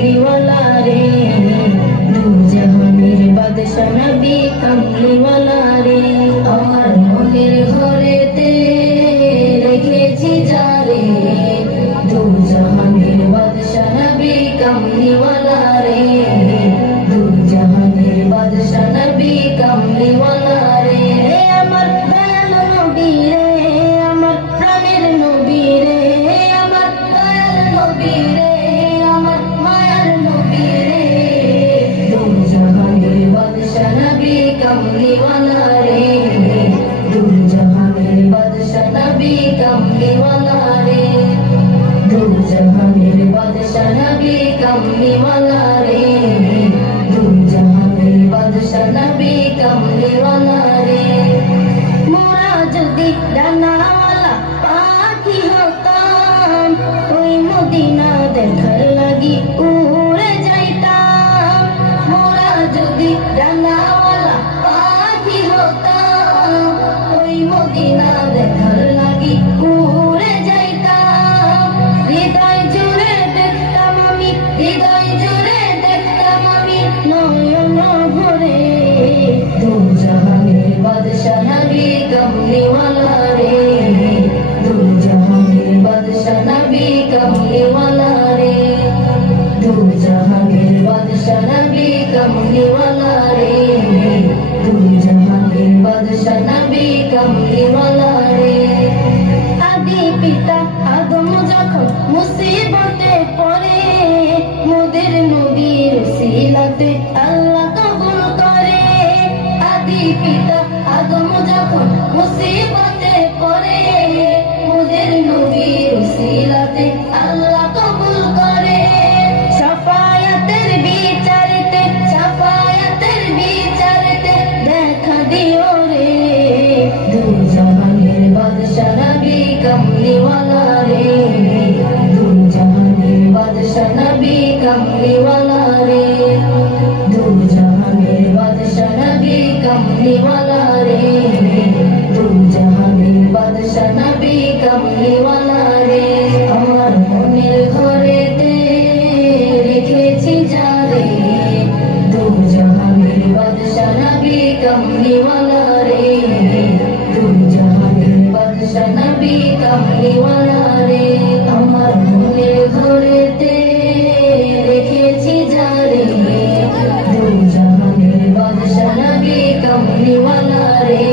कमली वाला रे दू जहानेर बादशाह नबी कमली वाला रे আমার মনের ঘরেতে রেখেছি যারে দু জাহানের বাদশাহ নবী কমলি वाला রে দু জাহানের বাদশাহ নবী কমলি वाला রে আমার দয়াল নবী রে আমার প্রাণের নবী রে আমার দয়াল নবী রে আমার মায়ার নবী রে দু জাহানের বাদশাহ নবী কমলি वाला রে দু জাহানের বাদশাহ নবী কমলি वाला রে দু জাহানের বাদশাহ নবী কমলি वाला রে দু জাহানের বাদশাহ নবী কমলি वाला রে মোরা যদি ডানাওয়ালা পাখি হতাম ওই মদিনা দেখার লাগি উড়ে যাইতাম মোরা যদি ডানাওয়ালা পাখি হতাম ওই মদিনা দেখার লাগি উড়ে যাইতাম হৃদয় জুড়ে দেখতাম আমি হৃদয় জুড়ে দেখতাম আমি নয়ন ভরে দু জাহানের বাদশাহ নবী কমলি वाला রে দু জাহানের বাদশাহ নবী কমলি वाला রে দু জাহানের বাদশাহ নবী কমলি वाला রে দু জাহানের বাদশাহ নবী কমলি वाला রে আদি পিতা আদম যখন মুসিবতে পড়ে মোদের নবীর উসিলাতে আল্লাহ কবুল করে আদি পিতা আদম যখন মুসিবতে পড়ে মোদের নবীর উসিলাতে আল্লাহ কবুল করে শাফায়াতের বিচারেতে দেখা দিও রে দু জাহানের বাদশাহ নবী কমলি वाला রে দু জাহানের বাদশাহ নবী কমলি वाला রে দু জাহানের বাদশাহ নবী কমলি वाला রে দু জাহানের বাদশাহ নবী কমলি वाला রে আমার মনের ঘরেতে রেখেছি যারে দু জাহানের বাদশাহ নবী কমলি वाला রে দু জাহানের বাদশাহ নবী কমলি वाला রে আমার মনের ঘরেতে রেখেছি যারে দু জাহানের বাদশাহ নবী কমলি वाला রে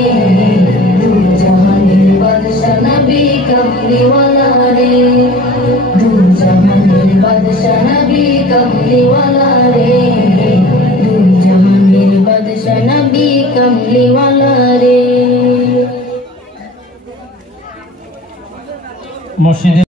দু জাহানের বাদশাহ নবী কমলি वाला রে দু জাহানের বাদশাহ নবী কমলি वाला রে দু জাহানের বাদশাহ নবী কমলি वाला রে।